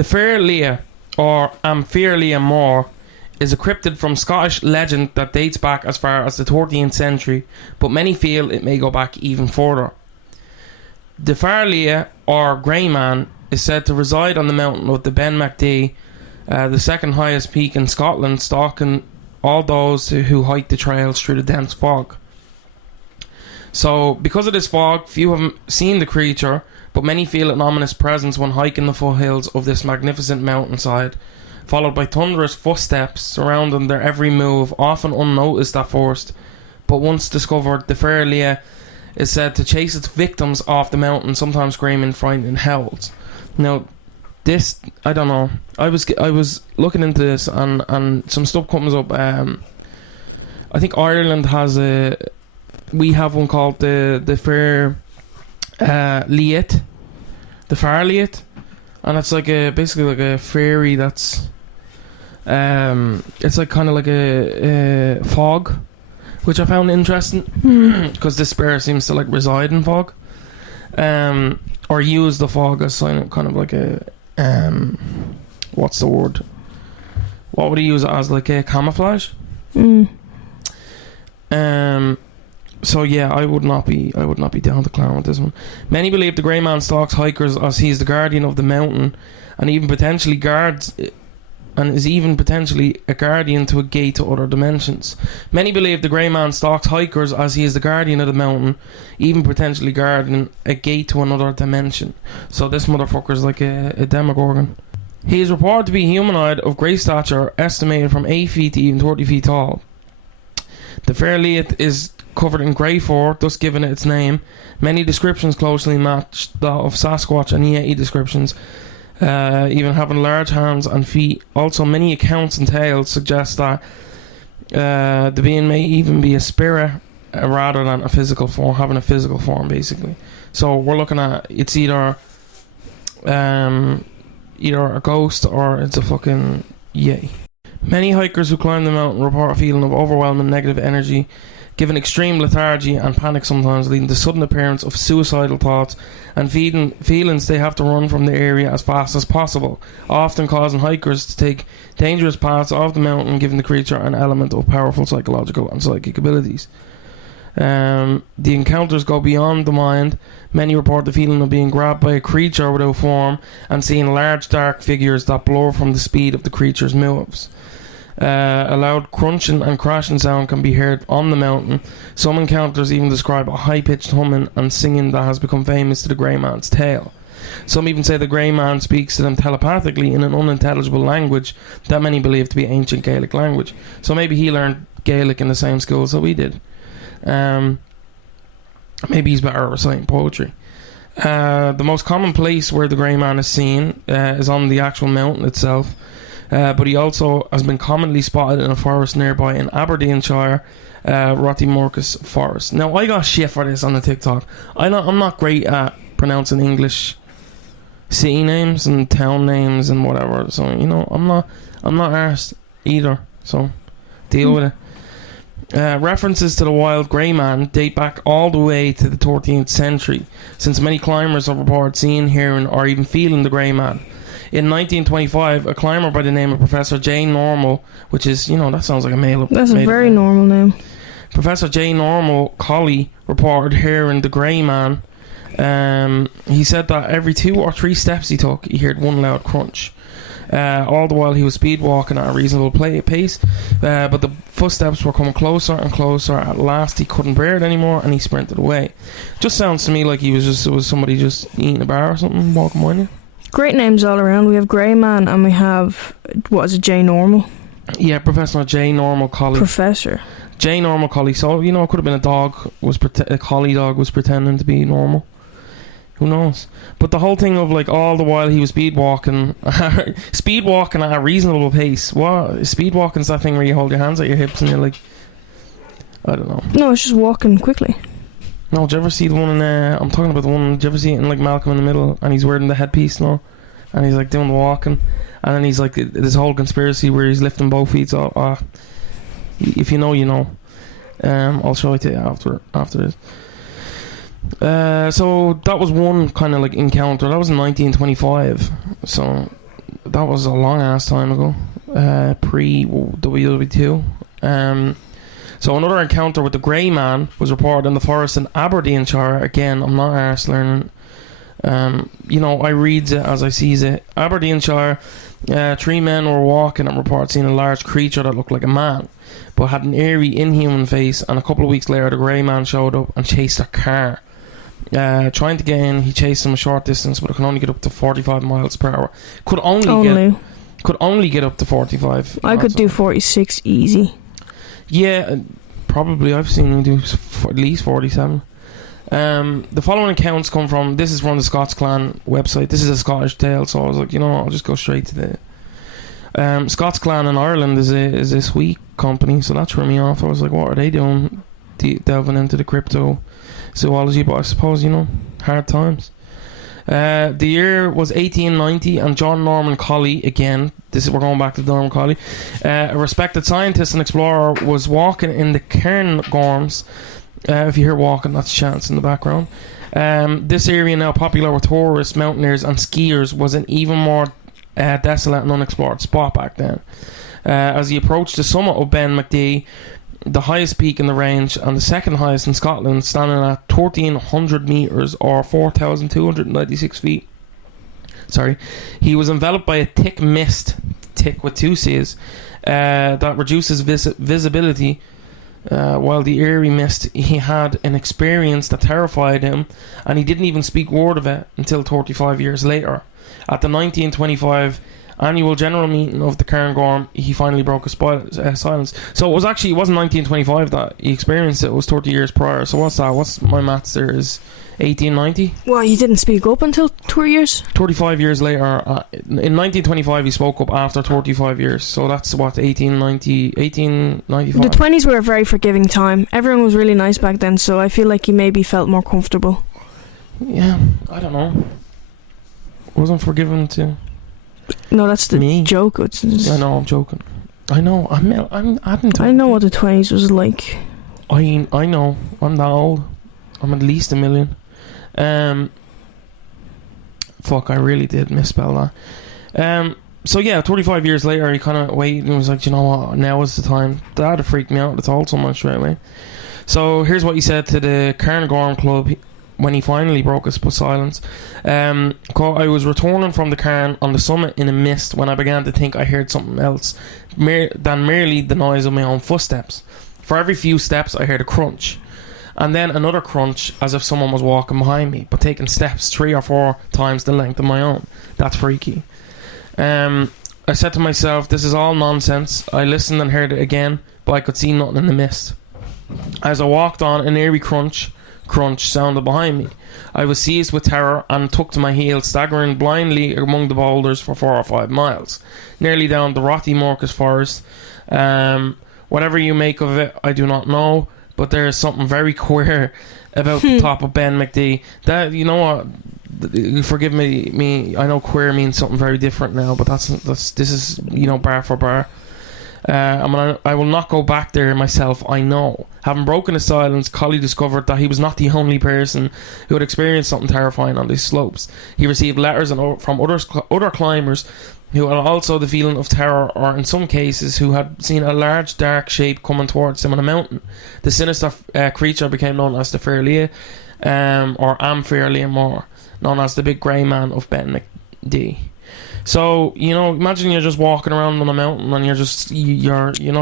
The Fear Liath, or Fear Liath, is a cryptid from Scottish legend that dates back as far as the 13th century, but many feel it may go back even further. The Fear Liath, or Grey Man, is said to reside on the mountain of the Ben Mcdui, the second highest peak in Scotland, stalking all those who hike the trails through the dense fog. So, because of this fog, few have seen the creature, but many feel an ominous presence when hiking the foothills of this magnificent mountainside, followed by thunderous footsteps surrounding their every move, often unnoticed at first. But once discovered, the Fear Liath is said to chase its victims off the mountain, sometimes screaming frightening howls. Now, this, I don't know. I was looking into this, and some stuff comes up. I think Ireland has we have one called the Fear Liath, the Fear Liath, and it's like basically like a fairy that's it's like kind of like a fog, which I found interesting because this spirit seems to like reside in fog, or use the fog as kind of like a what's the word? What would he use it as? Like a camouflage? So yeah, I would not be down to clown with this one. Many believe the Grey Man stalks hikers as he is the guardian of the mountain, and is even potentially a guardian to a gate to other dimensions. Many believe the Grey Man stalks hikers as he is the guardian of the mountain, even potentially guarding a gate to another dimension. So this motherfucker is like a demogorgon. He is reported to be humanoid of great stature, estimated from 8 feet to even 30 feet tall. The Fear Liath is covered in grey fur, thus giving it its name. Many descriptions closely match that of Sasquatch and Yeti descriptions, even having large hands and feet. Also, many accounts and tales suggest that the being may even be a spirit rather than a physical form, having a physical form, basically. So we're looking at it's either a ghost or it's a fucking Yeti. Many hikers who climb the mountain report a feeling of overwhelming negative energy, given extreme lethargy and panic sometimes, leading to sudden appearance of suicidal thoughts and feelings they have to run from the area as fast as possible, often causing hikers to take dangerous paths off the mountain, giving the creature an element of powerful psychological and psychic abilities. The encounters go beyond the mind. Many report the feeling of being grabbed by a creature without form and seeing large dark figures that blur from the speed of the creature's moves. A loud crunching and crashing sound can be heard on the mountain. Some encounters even describe a high-pitched humming and singing that has become famous to the Grey Man's tale. Some even say the Grey Man speaks to them telepathically in an unintelligible language that many believe to be ancient Gaelic language. So maybe he learned Gaelic in the same schools that we did. Maybe he's better at reciting poetry. The most common place where the Grey Man is seen is on the actual mountain itself. But he also has been commonly spotted in a forest nearby in Aberdeenshire, Rottimorcus Forest. Now, I got shit for this on the TikTok. I'm not great at pronouncing English city names and town names and whatever. So, you know, I'm not arsed either. So, deal with it. References to the wild Grey Man date back all the way to the 13th century, since many climbers have reported seeing, hearing, or even feeling the Grey Man. In 1925, a climber by the name of Professor J. Normal, which is, you know, that sounds like a male. That's a very normal name. Professor J. Normal Colley reported hearing the Grey Man. He said that every 2 or 3 steps he took, he heard one loud crunch. All the while he was speed walking at a reasonable pace, but the footsteps were coming closer and closer. At last he couldn't bear it anymore and he sprinted away. Just sounds to me like it was somebody just eating a bar or something, walking behind you. Great names all around. We have Grey Man and we have, what is it, J. Normal? Yeah, Professor J. Normal Colley. Professor J. Normal Colley. So, you know, it could have been a dog, a collie dog was pretending to be normal. Who knows? But the whole thing of, like, all the while he was speed walking at a reasonable pace. What? Speed walking's that thing where you hold your hands at your hips and you're like, I don't know. No, it's just walking quickly. No, did you ever see the one in, I'm talking about the one, did you ever see it in, like, Malcolm in the Middle, and he's wearing the headpiece, no? And he's, like, doing the walking, and then he's, like, this whole conspiracy where he's lifting both feet, so, if you know, you know. I'll show it to you after this. So, that was one kind of, like, encounter. That was in 1925, so, that was a long ass time ago, pre WW2. So another encounter with the Grey Man was reported in the forest in Aberdeenshire. Again, I'm not arse learning. I reads it as I sees it. Aberdeenshire, 3 men were walking and reported seeing a large creature that looked like a man, but had an eerie, inhuman face. And a couple of weeks later, the Grey Man showed up and chased their car. Trying to get in, he chased them a short distance, but it could only get up to 45 miles per hour. Could only get up to 45. I could do 46 easy. Yeah, probably. I've seen him do at least 47. The following accounts come from, this is from the Scots Clan website. This is a Scottish tale, so I was like, I'll just go straight to the Scots Clan in Ireland is a sweet company, so that threw me off. I was like, what are they doing delving into the crypto zoology? But I suppose, hard times. The year was 1890, and John Norman Colley, again, we're going back to Norman Colley, a respected scientist and explorer, was walking in the Cairngorms. If you hear walking, that's chants in the background. This area, now popular with tourists, mountaineers and skiers, was an even more desolate and unexplored spot back then. As he approached the summit of Ben Mcdui, the highest peak in the range and the second highest in Scotland, standing at 1,300 metres or 4,296 feet. He was enveloped by a thick mist, thick with 2 C's, that reduces visibility. While the eerie mist, he had an experience that terrified him, and he didn't even speak a word of it until 35 years later. At the 1925 annual general meeting of the Cairngorm, he finally broke his silence. So it wasn't 1925 that he experienced it. It was 30 years prior. So what's that? What's my maths there? Is 1890? Well, he didn't speak up until 2 years? 35 years later. In 1925 he spoke up after 35 years. So that's what, 1895? The 20s were a very forgiving time. Everyone was really nice back then, so I feel like he maybe felt more comfortable. Yeah, I don't know. Wasn't forgiven to... No, that's the me. Joke. I know, I'm joking. I know, I'm adding to I know what the 20s was like. I know, I'm that old. I'm at least a million. Fuck, I really did misspell that. So yeah, 35 years later, he kind of waited and was like, you know what, now is the time. That'd have freaked me out. I told someone straight away. So here's what he said to the Cairngorm Club when he finally broke his silence. I was returning from the cairn on the summit in a mist when I began to think I heard something else than merely the noise of my own footsteps. For every few steps I heard a crunch, and then another crunch, as if someone was walking behind me, but taking steps 3 or 4 times the length of my own. That's freaky. I said to myself, this is all nonsense. I listened and heard it again, but I could see nothing in the mist. As I walked on, an eerie crunch sounded behind me. I was seized with terror and took to my heels, staggering blindly among the boulders for 4 or 5 miles, nearly down the Rothy Morcus forest. Whatever you make of it, I do not know, but there is something very queer about the top of Ben Mcdui. That, you know what, forgive me, I know queer means something very different now, but this is, bar for bar. I will not go back there myself, I know. Having broken his silence, Colley discovered that he was not the only person who had experienced something terrifying on these slopes. He received letters from other climbers who had also the feeling of terror, or in some cases who had seen a large dark shape coming towards them on a mountain. The sinister creature became known as the Fear Liath, or Am Fear Liath more, known as the Big Grey Man of Ben Mcdui. So, imagine you're just walking around on a mountain and you're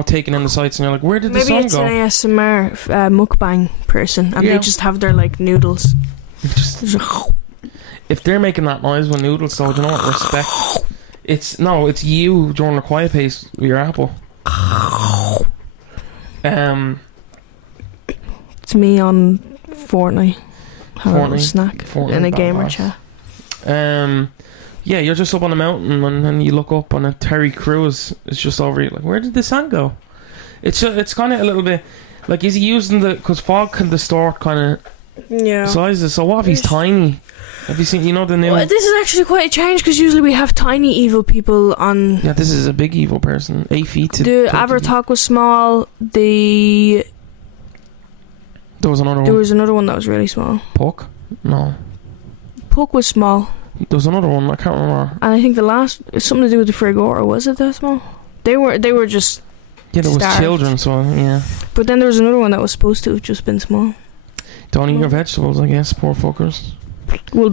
taking in the sights and you're like, where did the sun go? Maybe it's an ASMR mukbang person and they just have their noodles. If they're making that noise with noodles, though, do you know what? Respect. It's you during the quiet pace with your apple. It's me on Fortnite. Having a snack in a gamer chat. Yeah, you're just up on a mountain and then you look up and a Terry Crews is just over you. Like, where did the sun go? It's kind of a little bit like, is he using because fog can distort kind of sizes? So what if he's tiny? Have you seen the new? Well, this is actually quite a change because usually we have tiny evil people on. Yeah, this is a big evil person. 8 feet. The Abertalk was small. There was another one. There was another one that was really small. Puck? No. Puck was small. There was another one, I can't remember. And I think the last, it's something to do with the Frigora, was it that small? They were just Yeah, there was starved. children, so yeah. But then there was another one that was supposed to have just been small. Don't eat your vegetables, I guess, poor fuckers. Well,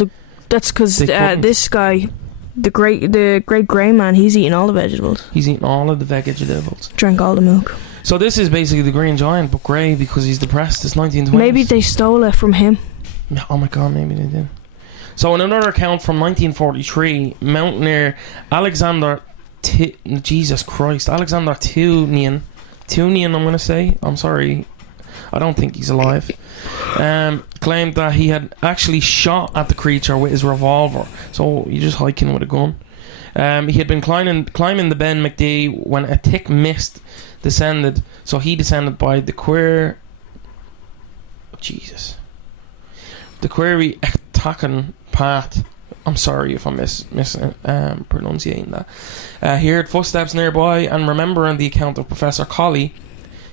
that's because They couldn't. this guy, the great grey man, he's eating all the vegetables. He's eating all of the vegetables. Drank all the milk. So this is basically the Green Giant, but grey because he's depressed. It's 1920s. Maybe they stole it from him. Oh my god, maybe they did. So in another account from 1943, mountaineer Alexander Tunian, I'm going to say, I'm sorry, I don't think he's alive, claimed that he had actually shot at the creature with his revolver. So you're just hiking with a gun. He had been climbing the Ben Mcdui when a thick mist descended, so he descended by the Query Ectacan path. I'm sorry if I'm pronunciating that. He heard footsteps nearby, and remembering the account of Professor Colley,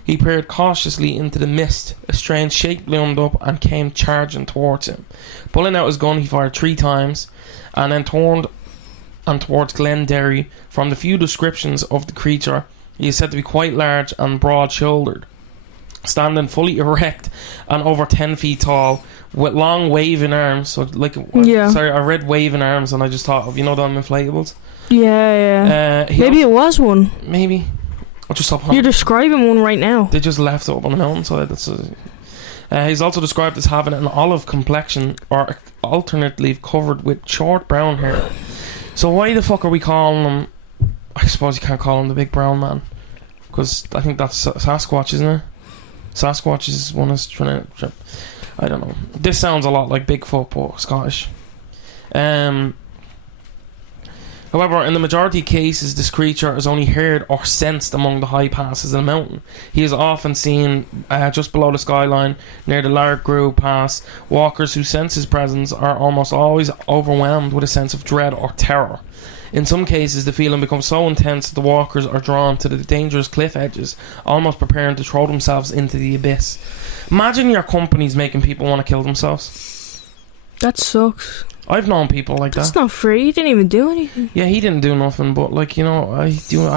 he peered cautiously into the mist. A strange shape loomed up and came charging towards him. Pulling out his gun, he fired 3 times, and then turned towards Glenderry. From the few descriptions of the creature, he is said to be quite large and broad-shouldered, standing fully erect and over 10 feet tall, with long waving arms. So sorry, I read waving arms and I just thought of, you know, them inflatables. Yeah. Maybe it was one. Maybe. I'll just stop. You're describing one right now. They just left it up on the mountainside. He's also described as having an olive complexion, or alternately covered with short brown hair. So why the fuck are we calling him? I suppose you can't call him the big brown man, because I think that's Sasquatch, isn't it? Sasquatch is one that's trying to... I don't know. This sounds a lot like Bigfoot, but Scottish. However, in the majority of cases, this creature is only heard or sensed among the high passes of the mountain. He is often seen just below the skyline, near the Largrew Pass. Walkers who sense his presence are almost always overwhelmed with a sense of dread or terror. In some cases, the feeling becomes so intense that the walkers are drawn to the dangerous cliff edges, almost preparing to throw themselves into the abyss. Imagine your company's making people want to kill themselves. That sucks. I've known people like That's that. not free. He didn't even do anything. Yeah, he didn't do nothing, but like, you know, I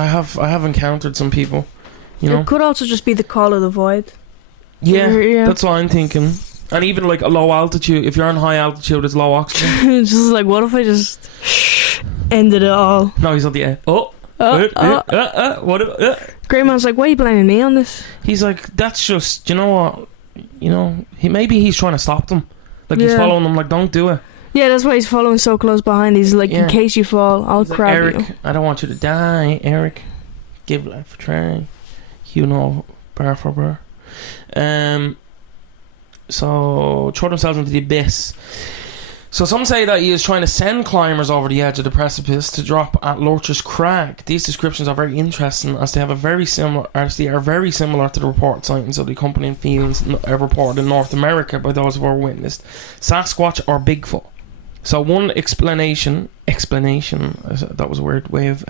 have encountered some people, you know. It could also just be the call of the void. Yeah, that's what I'm thinking. And even like a low altitude, if you're on high altitude, it's low oxygen. It's just like, what if I just ended it all? No, he's on the air. What? Grey Man's like, why are you blaming me on this? He's like, that's just, you know what? You know, maybe he's trying to stop them. Like, he's following them, like, don't do it. Yeah, that's why he's following so close behind. He's like, in case you fall, I'll grab Eric, you. I don't want you to die, Eric. Give life a try. You know, bar for bar. So, throw themselves into the abyss. So some say that he is trying to send climbers over the edge of the precipice to drop at Lurch's Crag. These descriptions are very interesting, as they are very similar to the reported sightings of the accompanying feelings reported in North America by those who were witnessed Sasquatch or Bigfoot. So one explanation, that was a weird way of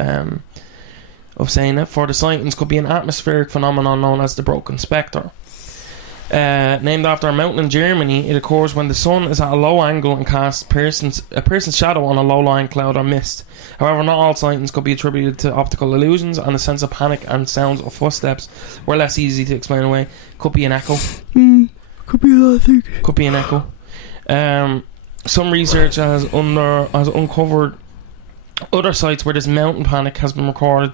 saying it, for the sightings could be an atmospheric phenomenon known as the Broken Spectre. Named after a mountain in Germany, it occurs when the sun is at a low angle and casts a person's shadow on a low-lying cloud or mist. However, not all sightings could be attributed to optical illusions, and the sense of panic and sounds of footsteps were less easy to explain away. Could be an echo. Could be that thing. Could be an echo. Some research has uncovered other sites where this mountain panic has been recorded.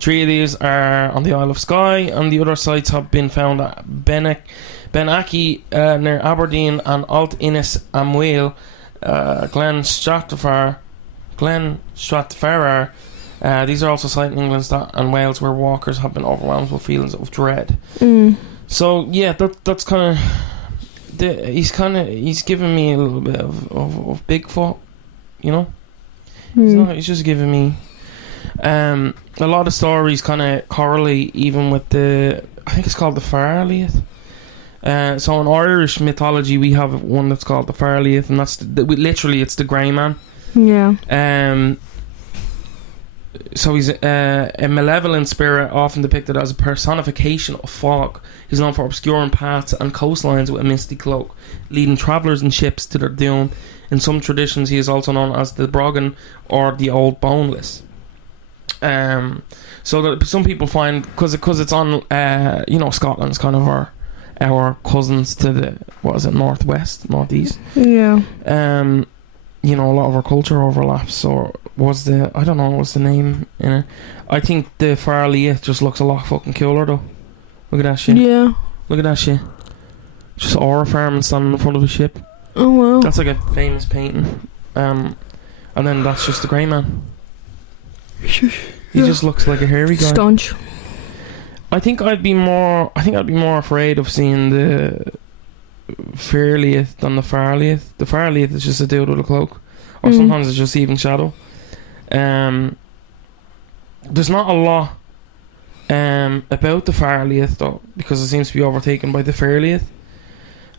3 of these are on the Isle of Skye, and the other sites have been found at Benaki near Aberdeen, and Alt Innis Amwell, Glen Stratfair. These are also sites in England and Wales where walkers have been overwhelmed with feelings of dread. So yeah, that's kind of he's giving me a little bit of Bigfoot, you know. He's just giving me a lot of stories kind of correlate even with I think it's called the Fear Liath. So in Irish mythology we have one that's called the Fear Liath, and that's literally it's the grey man. Yeah. So he's a malevolent spirit, often depicted as a personification of fog. He's known for obscuring paths and coastlines with a misty cloak, leading travellers and ships to their doom. In some traditions, he is also known as the Brogan or the Old Boneless. So that some people find, because it's on, Scotland's kind of our cousins to the, what is it, northeast. Yeah. A lot of our culture overlaps. So what's the name in it? I think the Fear Liath just looks a lot fucking cooler though. Look at that shit. Yeah. Look at that shit. Just aura farming standing in front of a ship. Oh wow. That's like a famous painting. And then that's just the grey man. He just looks like a hairy guy. Staunch. I think I'd be more afraid of seeing the Fear Liath than the Fear Liath. The Fear Liath is just a dude with a cloak, or sometimes it's just even shadow. There's not a lot about the Fear Liath though, because it seems to be overtaken by the Fear Liath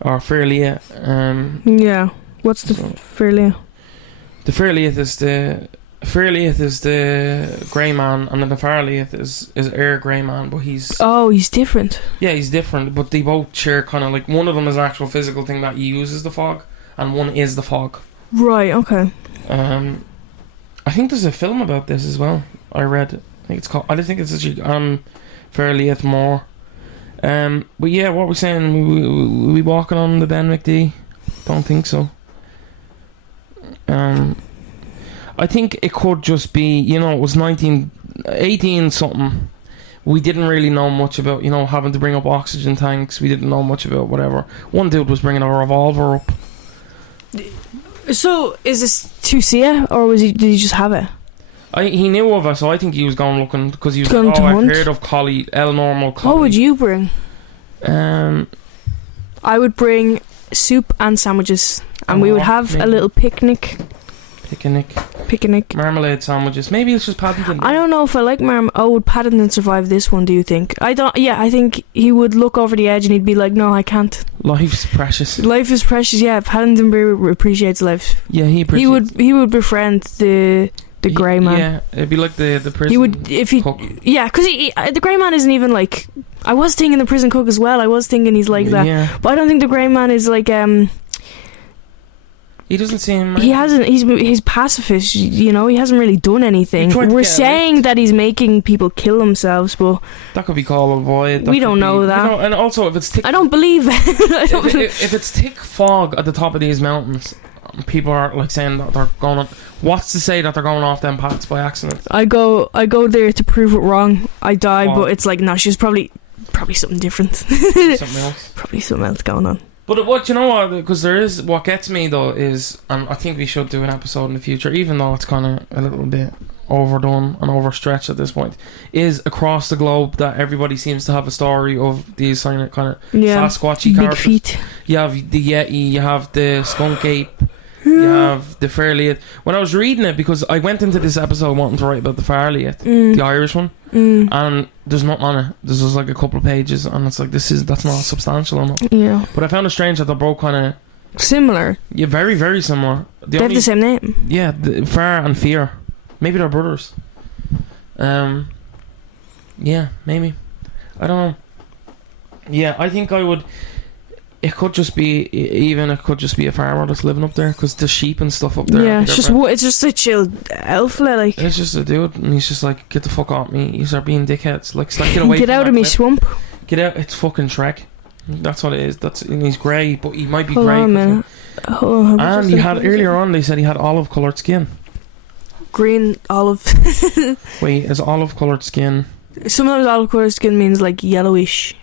or Fear Liath. Yeah. What's the Fear Liath? The Fear Liath is the grey man, and then the Fear Liath is Air Grey Man, but he's different. Yeah, he's different, but they both share kind of like, one of them is an actual physical thing that uses the fog, and one is the fog. Right. Okay. I think there's a film about this as well. I read. I think it's actually Fear Liath more. But yeah, what we're saying, we walking on the Ben Mcdui? Don't think so. I think it could just be, it was 18 something. We didn't really know much about, having to bring up oxygen tanks. We didn't know much about whatever. One dude was bringing a revolver up. So, is this to see it, or did he just have it? He knew of it, so I think he was going looking, because he was going to hunt. I've heard of collie, normal collie. What would you bring? I would bring soup and sandwiches, and we would have a little picnic. Marmalade sandwiches. Maybe it's just Paddington. I don't know if I like would Paddington survive this one, do you think? I think he would look over the edge and he'd be like, no, I can't. Life's precious. Life is precious, yeah. Paddington appreciates life. Yeah, he would befriend the grey man. Yeah, it'd be like the prison. He would, if he cook. Yeah, because the grey man isn't even like, I was thinking the prison cook as well. I was thinking he's like that. Yeah. But I don't think the grey man is like he doesn't seem... He hasn't... He's pacifist, He hasn't really done anything. We're saying that he's making people kill themselves, but... That could be called a void. We don't know that. And also, if it's thick... I don't believe it. If it's thick fog at the top of these mountains, people are like saying that they're going on... What's to say that they're going off them paths by accident? I go there to prove it wrong. I die, but it's like, no, she's probably something different. Something else. Probably something else going on. But because there is, what gets me though is, and I think we should do an episode in the future, even though it's kind of a little bit overdone and overstretched at this point, is across the globe that everybody seems to have a story of these kind of Sasquatchy characters. Big feet. You have the Yeti, you have the skunk ape, you have the Fear Liath. When I was reading it, because I went into this episode wanting to write about the Fear Liath, the Irish one, and there's nothing on it. There's just like a couple of pages, and it's like, that's not substantial enough. Yeah. But I found it strange that they're both kind of similar. Yeah, very, very similar. They have the same name. Yeah, Fear and Fear. Maybe they're brothers. Yeah, maybe. I don't know. Yeah, I think I would. It could just be a farmer that's living up there, because the sheep and stuff up there. Yeah, it's just a chill elf, like. It's just a dude, and he's just like, get the fuck off me. You start being dickheads. Like, get away. Get out of me swamp. Get out. It's fucking Shrek. That's what it is. And he's grey, but he might be Hold grey. on a minute. And he had earlier on. They said he had olive coloured skin. Green olive. Wait, is olive coloured skin? Sometimes olive coloured skin means like yellowish.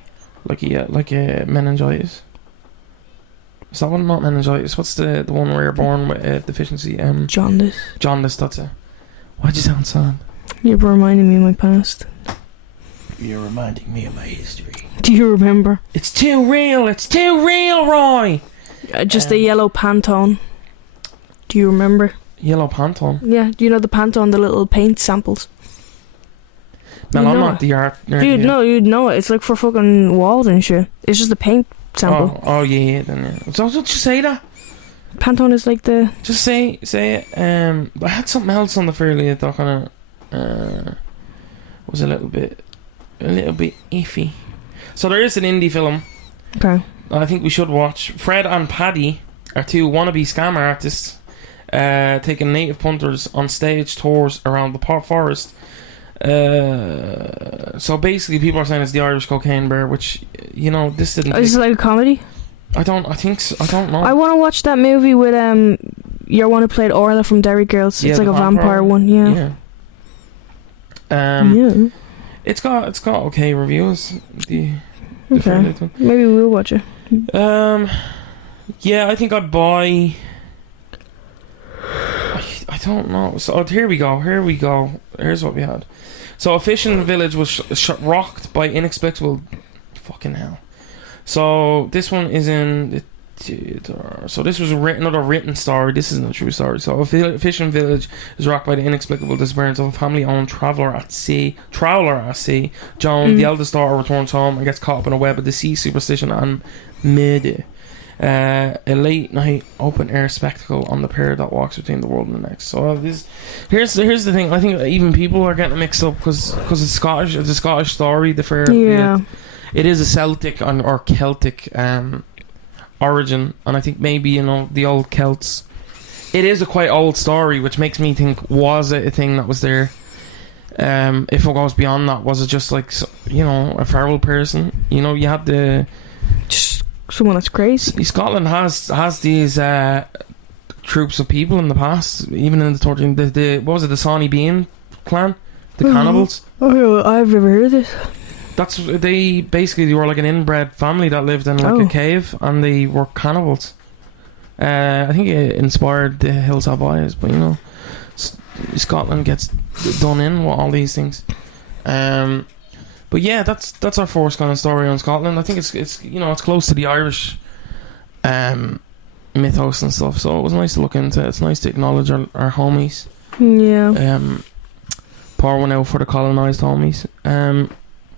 Like a meningitis. Is that one not meningitis? What's the one where you're born with a deficiency? Jaundice. Jaundice, that's it. Why'd you sound sad? You're reminding me of my past. You're reminding me of my history. Do you remember? It's too real, Roy! Just a yellow Pantone. Do you remember? Yellow Pantone? Yeah, do you know the Pantone, the little paint samples? No, I'm not the art. Dude, no, you'd know it. It's like for fucking walls and shit. It's just a paint sample. Oh yeah, then yeah. So just say that. Pantone is like the... Just say it. I had something else on the Fear Liath that kind of... was a little bit iffy. So there is an indie film. Okay. I think we should watch. Fred and Paddy are two wannabe scam artists taking native punters on stage tours around the forest. So basically, people are saying it's the Irish Cocaine Bear, which, you know, this didn't. Is it like a comedy? I think so. I don't know. I want to watch that movie with your one who played Orla from Derry Girls. It's like a vampire one. Yeah. Yeah. It's got okay reviews. Okay. Maybe we'll watch it. Yeah, I think I'd buy. I don't know. So here we go. Here's what we had. So a fishing village was rocked by inexplicable. Fucking hell. So this one is in the theater. So this was another written story. This isn't a true story. So a fishing village is rocked by the inexplicable disappearance of a family-owned trawler at sea. Joan, the eldest daughter, returns home and gets caught up in a web of deceit, superstition, and murder. A late night open air spectacle on the pair that walks between the world and the next. So here's the thing. I think even people are getting mixed up because it's Scottish. It's a Scottish story. The Fear Liath. It is a Celtic or Celtic origin, and I think maybe, you know, the old Celts. It is a quite old story, which makes me think, was it a thing that was there? If it goes beyond that, was it just like, you know, a feral person? You know, you had just someone that's crazy. Scotland has these troops of people in the past, even in the 13th. The what was it? The Sawney Bean clan, the cannibals. Oh, I've never heard of this. They were like an inbred family that lived in like a cave, and they were cannibals. I think it inspired the Hills Have Eyes, but you know, Scotland gets done in with all these things. But yeah, that's our first kind of story on Scotland. I think it's you know, it's close to the Irish mythos and stuff, so it was nice to look into. It's nice to acknowledge our homies. Yeah. Pour one out for the colonised homies.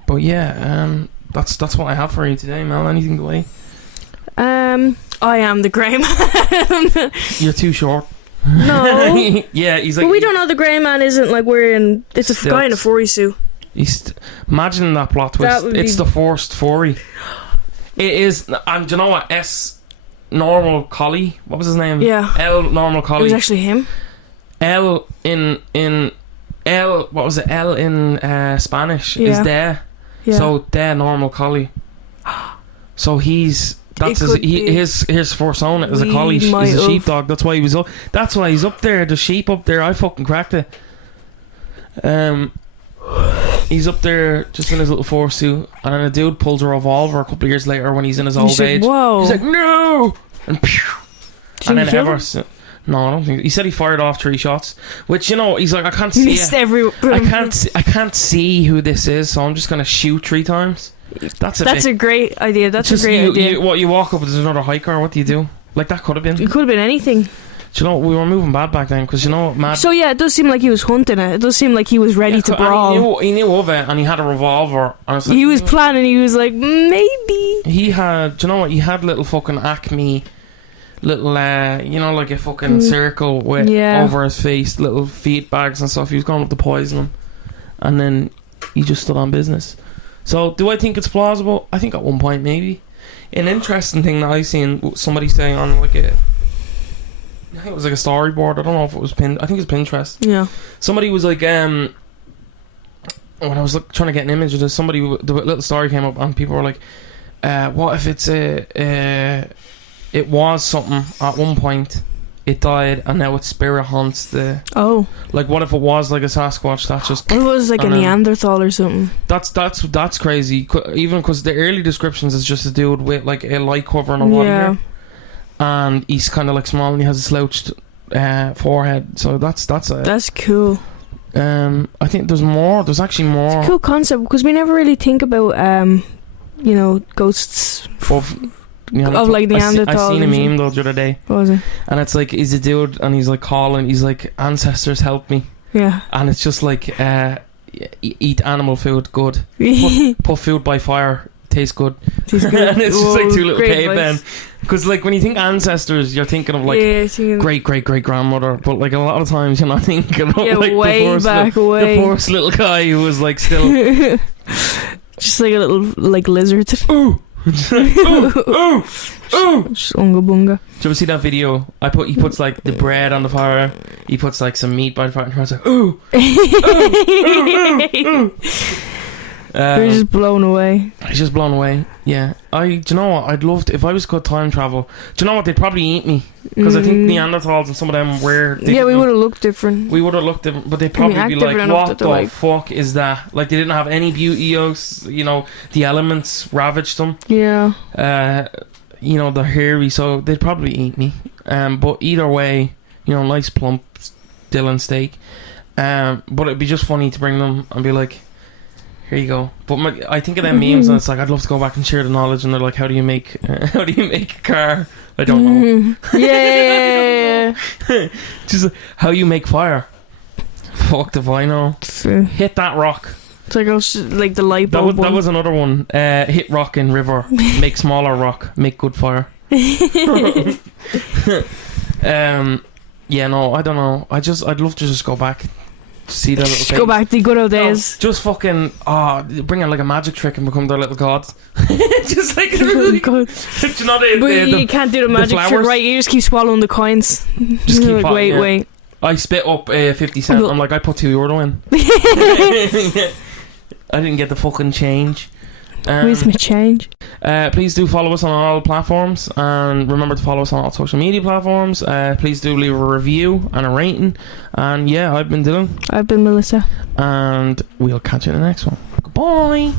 But yeah, that's what I have for you today, Mel. Anything to weigh? I am the grey man. You're too short. No. Yeah, he's like. But we don't know the grey man isn't like wearing. It's a guy in a furry suit. Imagine that plot twist. It's the forced furry. It is, and do you know what? Normal Collie. What was his name? Yeah. L Normal Collie. It was actually him. L in L. What was it? L in Spanish is there. Yeah. So there Normal Collie. So his persona is a collie. He's a sheepdog. That's why he was up. That's why he's up there. The sheep up there. I fucking cracked it. He's up there just in his little fursuit, and then a dude pulls a revolver a couple of years later when he's in his old age. Whoa. He's like, no, and pew. And then no, I don't think he said he fired off 3 shots. Which, you know, he's like, I can't see it. I can't see who this is, so I'm just gonna shoot 3 times. That's a great idea. That's a great idea. You walk up, there's another hiker. What do you do? Like, that could have been. It could have been anything. Do you know, we were moving bad back then, because, you know, mad. So yeah, it does seem like he was hunting it. It does seem like he was ready to brawl. He knew of it, and he had a revolver. And he was planning. He was like, maybe. He had. Do you know what? He had little fucking Acme, little you know, like a fucking circle with over his face, little feed bags and stuff. He was going up to poison him, and then he just stood on business. So, do I think it's plausible? I think at one point maybe. An interesting thing that I seen somebody saying on like I think it was like a storyboard. I don't know if it was I think it's Pinterest. Yeah. Somebody was like, when I was trying to get an image of this, the little story came up, and people were like, "What if it's it was something at one point, it died, and now its spirit haunts the." Oh. Like, what if it was like a Sasquatch that's just? What if it was like a Neanderthal or something? That's crazy. Even because the early descriptions is just a dude with like a light cover and a body hair. And he's kind of like small, and he has a slouched forehead. So that's cool. I think there's more. There's actually more. It's a cool concept, because we never really think about you know, ghosts of like Neanderthals. I seen a meme though the other day. What was it? And it's like, he's a dude, and he's like calling. He's like, "Ancestors, help me." Yeah. And it's just like, eat animal food, good. Put food by fire, tastes good. Tastes good. And it's just like two little great cavemen. Because like when you think ancestors, you're thinking of like great grandmother, but like a lot of times you're not thinking of like the first little guy who was like still just like a little like lizard. Ooh. Just unga bunga. Did you ever see that video? He puts like the bread on the fire. He puts like some meat by the fire, and he's like, ooh, ooh. You're just blown away. He's just blown away. Yeah. Do you know what? I'd love to, if I was good time travel. Do you know what? They'd probably eat me, because I think Neanderthals and some of them were. Yeah, we would have looked different. We would have looked different, but they'd probably be like, "What the fuck is that?" Like they didn't have any beauty. You know, the elements ravaged them. Yeah. You know, they're hairy, so they'd probably eat me. But either way, you know, nice plump Dylan steak. But it'd be just funny to bring them and be like, here you go. But I think of them memes, and it's like I'd love to go back and share the knowledge. And they're like, how do you make a car? I don't know. Yeah. Just how you make fire. Fuck if I know. Hit that rock. It's like the light bulb. That was another one. Hit rock in river. Make smaller rock. Make good fire. Yeah, no, I don't know. I'd love to just go back. See that little go back to the good old days. No, just fucking bring in like a magic trick and become their little gods. Just like you know, you can't do the magic trick, right? You just keep swallowing the coins. Just keep like, wait. I spit up 50 cent. I'm like, I put €2 in. I didn't get the fucking change. Where's my change? Please do follow us on all platforms, and remember to follow us on all social media platforms. Please do leave a review and a rating. And yeah, I've been Dylan. I've been Melissa. And we'll catch you in the next one. Goodbye.